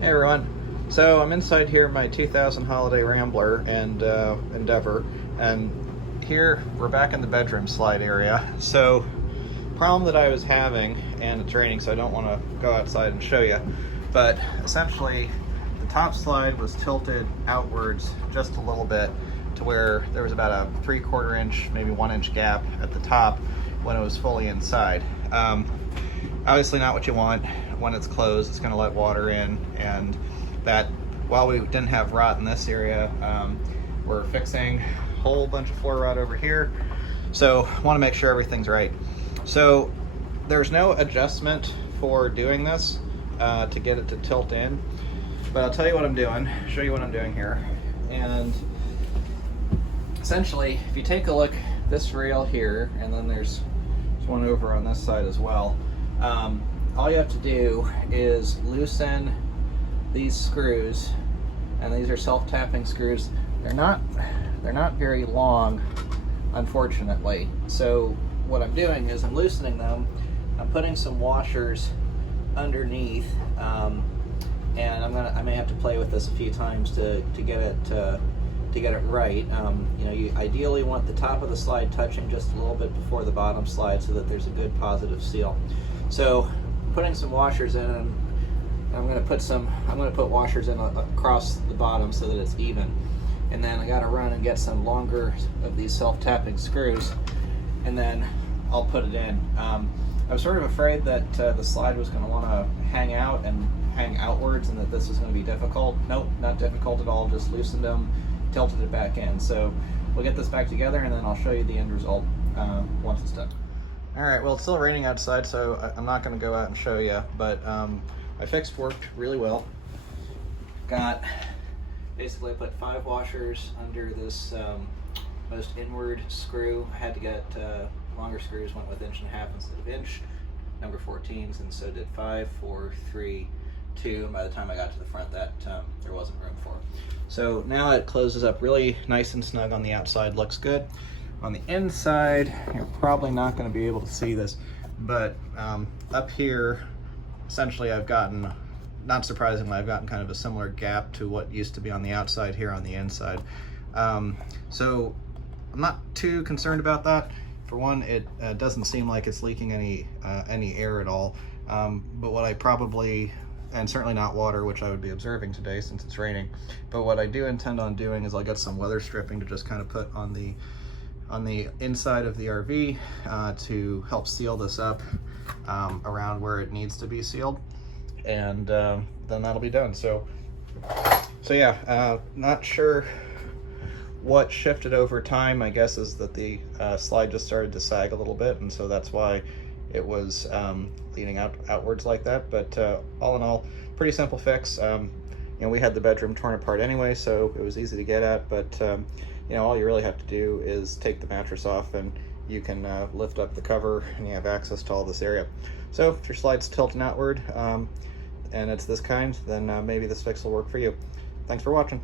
Hey everyone. So I'm inside here in my 2000 Holiday Rambler and Endeavor, and here we're back in the bedroom slide area. So problem that I was having, and it's raining so I don't want to go outside and show you, but essentially the top slide was tilted outwards just a little bit to where there was about a 3/4 inch, maybe 1 inch gap at the top when it was fully inside. Obviously not what you want. When it's closed, it's going to let water in, and that, while we didn't have rot in this area, we're fixing a whole bunch of floor rot over here, so want to make sure everything's right. So there's no adjustment for doing this to get it to tilt in, but I'll tell you what I'm doing, show you what I'm doing here. And essentially, if you take a look, this rail here, and then there's one over on this side as well, all you have to do is loosen these screws, and these are self-tapping screws. They're not very long, unfortunately. So what I'm doing is I'm loosening them. I'm putting some washers underneath, and I may have to play with this a few times to get it right. You know, you ideally want the top of the slide touching just a little bit before the bottom slide so that there's a good positive seal. So I'm putting some washers in, and I'm going to put washers in across the bottom so that it's even. And then I got to run and get some longer of these self-tapping screws, and then I'll put it in. I was sort of afraid that the slide was going to want to hang out and hang outwards, and that this was going to be difficult. Nope, not difficult at all. Just loosened them, tilted it back in. So we'll get this back together, and then I'll show you the end result once it's done. All right, well, it's still raining outside, so I'm not going to go out and show you, but my fix worked really well. Basically I put 5 washers under this most inward screw. I had to get longer screws, went with 1.5 inches instead of inch, number 14s, and so did 5, 4, 3, 2, and by the time I got to the front, that there wasn't room for. So now it closes up really nice and snug on the outside, looks good. On the inside, you're probably not going to be able to see this, but up here, essentially I've gotten, not surprisingly, I've gotten kind of a similar gap to what used to be on the outside here on the inside. So I'm not too concerned about that. For one, it doesn't seem like it's leaking any air at all, but what I probably, and certainly not water, which I would be observing today since it's raining, but what I do intend on doing is I'll get some weather stripping to just kind of put on the inside of the RV to help seal this up around where it needs to be sealed, and then that'll be done. So yeah, not sure what shifted over time. I guess is that the slide just started to sag a little bit, and so that's why it was leaning outwards like that. But all in all, pretty simple fix. You know, we had the bedroom torn apart anyway, so it was easy to get at, but you know, all you really have to do is take the mattress off, and you can lift up the cover, and you have access to all this area. So if your slide's tilting outward and it's this kind, then maybe this fix will work for you. Thanks for watching.